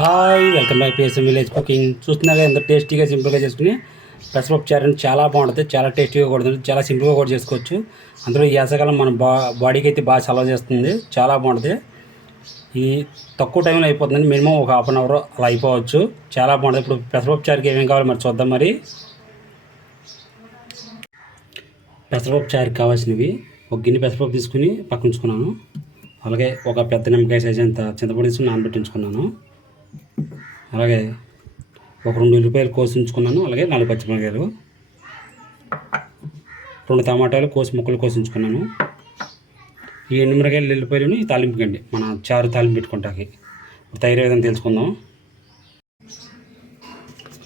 Hi welcome back PSM village cooking. చూస్తున్నాగా ఎంత టేస్టీగా సింపుల్గా చేసుకుని పెసరపప్పు చారు చాలా బాగుంటుంది, చాలా టేస్టీగా కూడా ఉంటుంది, చాలా సింపుల్గా కూడా చేసుకోవచ్చు. అందులో ఈ వేసవకాలం మన బాడీకి అయితే బాగా చలవ చేస్తుంది, చాలా బాగుంటుంది. ఈ తక్కువ టైంలో అయిపోతుందండి, మినిమం ఒక హాఫ్ అన్ అవర్ అలా అయిపోవచ్చు. చాలా బాగుంటుంది. ఇప్పుడు పెసరపప్పు చారుకి ఏమేమి కావాలి మరి చూద్దాం. మరి పెసరపప్పు చారుకి కావాల్సినవి ఒక గిన్నె పెసరపప్పు తీసుకుని పక్కన ఉంచుకున్నాను. అలాగే ఒక పెద్ద నిమ్మకాయ సైజ్ అంత చింతపొడి తీసుకుని నానబెట్టించుకున్నాను. అలాగే ఒక 2 ఉల్లిపాయలు కోసి ఉంచుకున్నాను. అలాగే 4 పచ్చిమిరపకాయలు, 2 టమాటాలు ముక్కలు కోసి ఉంచుకున్నాను. ఈ ఎండుమిరకాయలు ఉల్లిపాయలను తాలింపుకండి, మన చారు తాలింపు పెట్టుకుంటాకి. తయారీ విధానం తెలుసుకుందాం.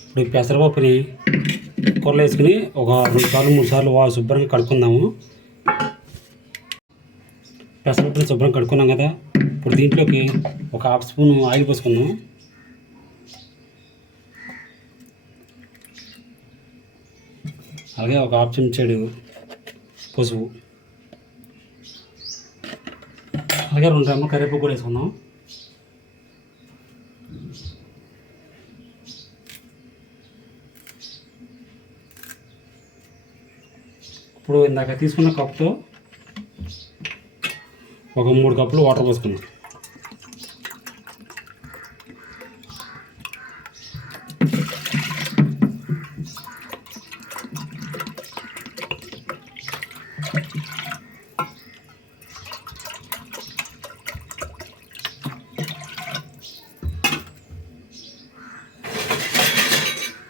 ఇప్పుడు ఈ పెసరపప్పుని కూరలో వేసుకుని ఒక 2 సార్లు 3 సార్లు శుభ్రంగా కడుక్కుందాము. పెసరపప్పుని శుభ్రంగా కడుక్కున్నాం కదా, ఇప్పుడు దీంట్లోకి ఒక హాఫ్ స్పూన్ ఆయిల్ పోసుకుందాం. అలాగే ఒక హాఫ్ చెంచాడు పసుపు, అలాగే 2 రెమ్మలు కరివేపాకు కూడా వేసుకుందాం. ఇప్పుడు ఇందాక తీసుకున్న కప్తో ఒక 3 కప్పులు వాటర్ పోసుకుందాం.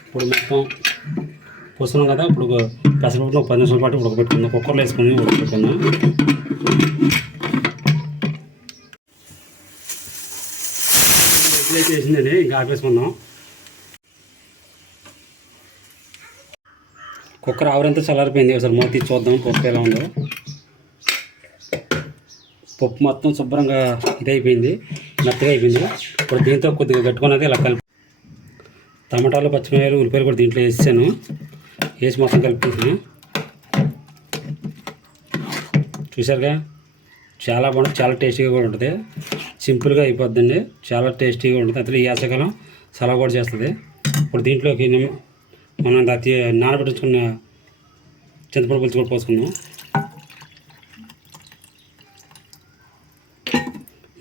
ఇప్పుడు మొత్తం పోస్తున్నాం కదా, ఇప్పుడు పెసరపప్పును ఒక 10 నిమిషాల పాటు ఉడకబెట్టుకుందాం. కుక్కర్లో వేసుకుని ఉడకబెట్టుకుందాం. ఎట్లయితే వేసిందండి, ఇంకా ఆపేసుకుందాం. కుక్కర్ ఆవిరంతా చల్లారిపోయింది. ఒకసారి మూత తీసి చూద్దాం పప్పు ఎలా ఉందో. పప్పు మొత్తం శుభ్రంగా ఇదైపోయింది, మెత్తగా అయిపోయింది. ఇప్పుడు దీంతో కొద్దిగా గట్టుకున్నది ఇలా కలిపి టమాటాలు పచ్చిమిరపకాయలు ఉల్లిపాయలు కూడా దీంట్లో వేసాను. వేసి మొత్తం కలిపేసాను. చూసారుగా, చాలా బాగుంటుంది, చాలా టేస్టీగా కూడా ఉంటుంది. సింపుల్గా అయిపోద్దండి, చాలా టేస్టీగా ఉంటుంది. అసలు ఈ వేసవికాలం సలవ కూడా చేస్తుంది. ఇప్పుడు దీంట్లోకి మనం నానబెట్టుకున్న చింతపండు పులుసు కూడా పోసుకుందాం.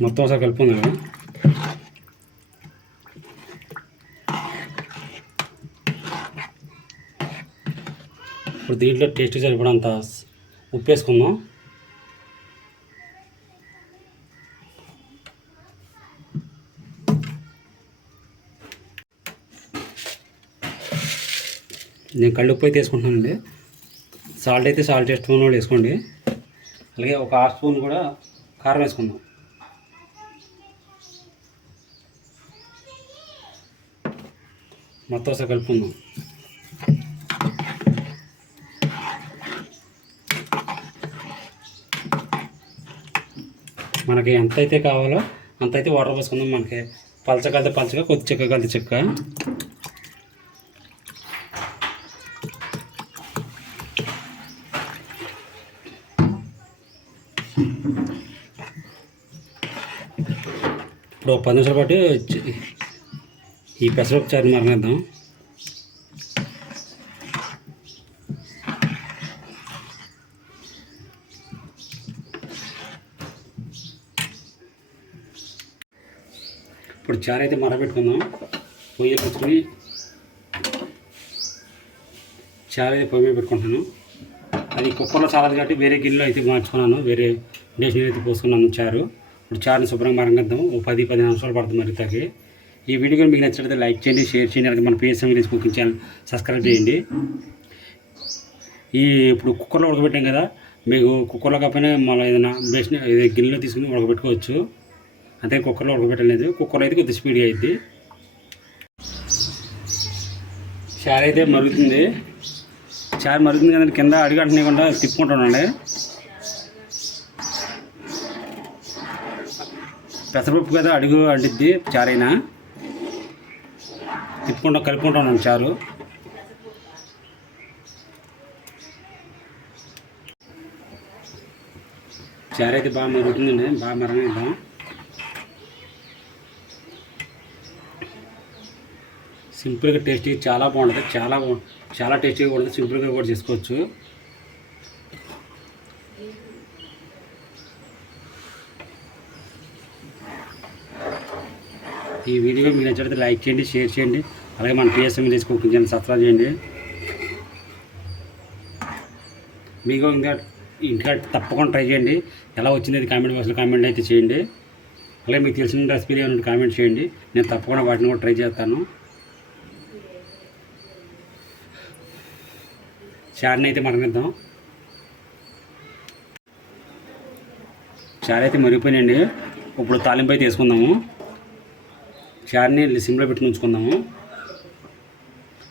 మొత్తం ఒకసారి కలుపుకుందాం కదా. ఇప్పుడు దీంట్లో టేస్ట్ సరిపడంత ఉప్పు వేసుకుందాం. నేను కళ్ళుప్పు అయితే వేసుకుంటున్నానండి. సాల్ట్ అయితే సాల్ట్ వేసుకున్న వాళ్ళు వేసుకోండి. అలాగే ఒక హాఫ్ స్పూన్ కూడా కారం వేసుకుందాం. మొత్తం ఒకసారి కలుపుకుందాం. మనకి ఎంతైతే కావాలో అంతైతే వాటర్ పోసుకుందాం. మనకి పలచ కలితే పలచగా, కొద్ది చెక్క కలితే చెక్క. ఇప్పుడు ఒక 10 నిమిషాల పాటు ఈ పెసరపప్పు చారుని మరగనిద్దాం. ఇప్పుడు చారు అయితే మరగబెట్టుకుందాం. పొయ్యి పెట్టుకుని చారు అయితే పొయ్యి మీద పెట్టుకుంటున్నాను. అది కుక్కర్లో చాలదు కాబట్టి వేరే గిన్నెలో అయితే మార్చుకున్నాను, వేరే డేషన్ అయితే పోసుకున్నాను చారు. ఇప్పుడు చారుని శుభ్రంగా మరగద్దాం. ఒక 10-15 నిమిషాలు పడుతుంది మరుగుతాకి. ఈ వీడియో మీకు నచ్చినట్లయితే లైక్ చేయండి, షేర్ చేయండి. అలాగే మన PSM village cooking channel subscribe చేయండి. ఇప్పుడు కుక్కర్లో ఉడకబెట్టాం కదా, మీకు కుక్కర్లో కాకపోయినా మళ్ళీ ఏదైనా బేషన్ గిన్నెలో తీసుకుని ఉడకబెట్టుకోవచ్చు. అంతే, కుక్కర్లో ఉడకబెట్టలేదు. కుక్కర్లో అయితే కొద్దిగా స్పీడ్గా అయింది. చారు అయితే మరుగుతుంది. చారు మరుగుతుంది కదండి, కింద అడుగు అంటనేకుండా తిప్పుకుంటానండి. పెసరపప్పు కదా అడుగు అంటిద్ది చారైనా, తిప్పుకుంటా కలుపుకుంటాను చారు. చారు అయితే బాగా మరుగుతుందండి, బాగా మరగనిద్దాం. సింపుల్గా టేస్టీగా చాలా బాగుంటుంది, చాలా టేస్టీగా ఉంటుంది. సింపుల్గా కూడా చేసుకోవచ్చు. ఈ వీడియో మీకు నచ్చినట్లయితే లైక్ చేయండి, షేర్ చేయండి. అలాగే మన PSM village cooking channel subscribe చేయండి. మీకు ఇంకా తప్పకుండా ట్రై చేయండి. ఎలా వచ్చింది కామెంట్ బాక్స్లో కామెంట్ అయితే చేయండి. అలాగే మీకు తెలిసిన రెసిపీలు ఏమైనా కామెంట్ చేయండి, నేను తప్పకుండా వాటిని కూడా ట్రై చేస్తాను. చారుని అయితే మరగనిద్దాం. చారు అయితే మరిగిపోయినండి. ఇప్పుడు తాలింపు అయితే వేసుకుందాము. చారుని సిమ్లో పెట్టి ఉంచుకుందాము.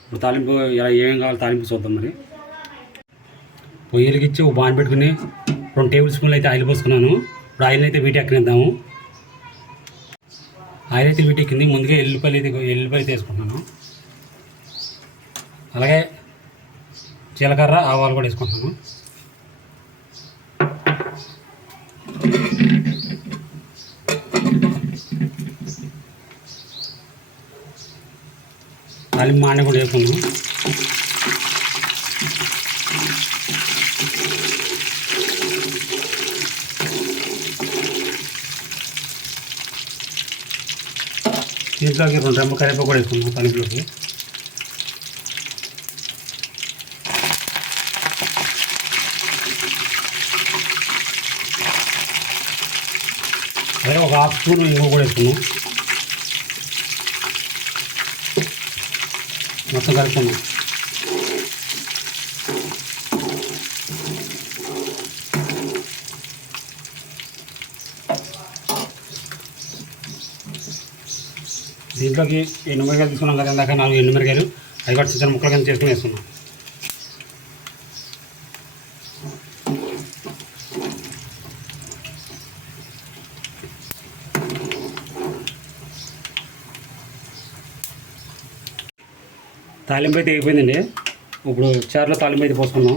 ఇప్పుడు తాలింపు ఎలా ఏమేమి కావాలో తాలింపు చూద్దాం. మరి పొయ్యిలకి ఇచ్చి ఒక బాన్ పెట్టుకుని 2 టేబుల్ స్పూన్లు అయితే ఆయిల్ పోసుకున్నాను. ఇప్పుడు ఆయిల్ అయితే వీటి ఎక్కనిద్దాము. ఆయిల్ అయితే వీటి ఎక్కింది. ముందుగా ఎల్లిపాయలు అయితే వేసుకుంటున్నాను. అలాగే జీలకర్ర ఆవాలు కూడా వేసుకుంటున్నాను. తాలింపు మాండ కూడా వేసుకున్నాను. దీంట్లోకి 2 రెమ్మల కరివేపాకు కూడా వేసుకున్నాం తాలింపులోకి. అలాగే ఒక 1/2 స్పూన్ ఇంగువ కూడా వేసుకున్నాం. మొత్తం కలుపుకున్నాం. దీంట్లోకి ఎండుమిరకాయలు తీసుకున్నాం కదా, ఇందాక 4 ఎండుమిరకాయలు, అవి కూడా చిన్న ముక్కలు కింద చేసుకుని వేస్తున్నాం. తాలింపు అయితే అయిపోయిందండి. ఇప్పుడు చారులో తాలింపు అయితే పోసుకున్నాం.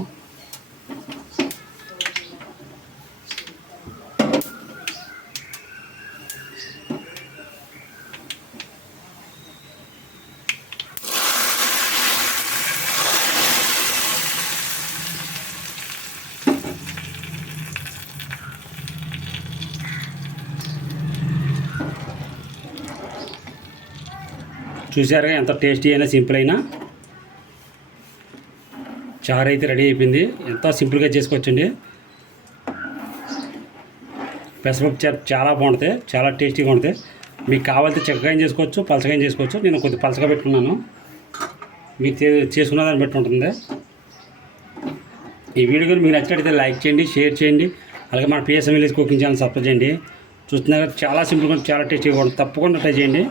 చూసారుగా ఎంత టేస్టీ అయినా సింపుల్ అయినా చారు అయితే రెడీ అయిపోయింది. ఎంతో సింపుల్గా చేసుకోవచ్చండి. పెసరపప్పు చారు చాలా బాగుంటుంది, చాలా టేస్టీగా ఉంటుంది. మీకు కావాలంటే చిక్కగా చేసుకోవచ్చు, పలచగా చేసుకోవచ్చు. నేను కొద్దిగా పలచగా పెట్టుకున్నాను. మీకు చేసుకున్న దాన్ని బట్టి ఉంటుంది. ఈ వీడియో మీకు నచ్చినట్లయితే లైక్ చేయండి, షేర్ చేయండి. అలాగే మన PSM village cooking channel subscribe చేయండి. చూస్తున్నారు చాలా సింపుల్గా, చాలా టేస్టీగా ఉంటుంది. తప్పకుండా ట్రై చేయండి.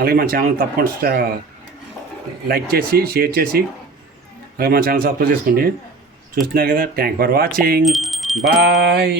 అలాగే మన ఛానల్ తప్పకుండా లైక్ చేసి షేర్ చేసి అలాగే మన ఛానల్ సబ్స్క్రైబ్ చేసుకోండి. చూస్తున్నారు కదా. Thank for watching. బాయ్.